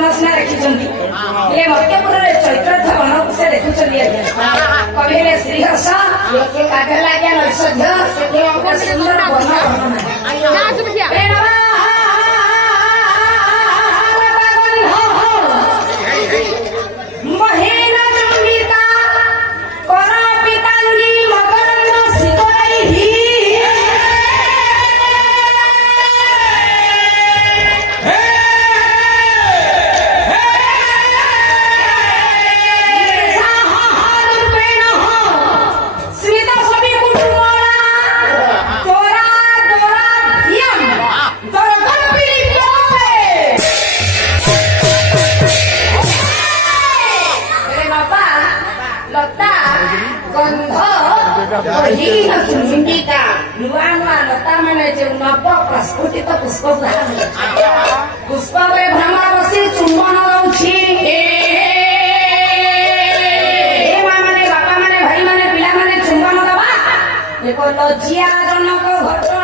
ଜନ ସିନା ଦେଖିଛନ୍ତି ହେଲେ ମର୍ତ୍ତ୍ୟପୁରରେ ଚୈତ୍ରଥ ବନକୁ ସେ ଦେଖୁଛନ୍ତି କବି ହେଲେ ଶ୍ରୀହର୍ଷ କାଗଲାଜ୍ଞା ନୈଷଧ୍ୟ ସୁନ୍ଦର ବର୍ଣ୍ଣନା ନୂଆ ନୂଆ ଲତା ମାନେ ଯେଉଁ ନବ ପ୍ରସ୍ଫୁଟିତ ପୁଷ୍ପ ପୁଷ୍ପରେ ଭ୍ରମଣ ବସି ଚୁମ୍ବନ ଦଉଛି ମା ମାନେ ବାପା ମାନେ ଭାଇ ମାନେ ପିଲାମାନେ ଚୁମ୍ବନ ଦବା ଏକ ଲଜ୍ଜା ଜନକ ଘଟଣା।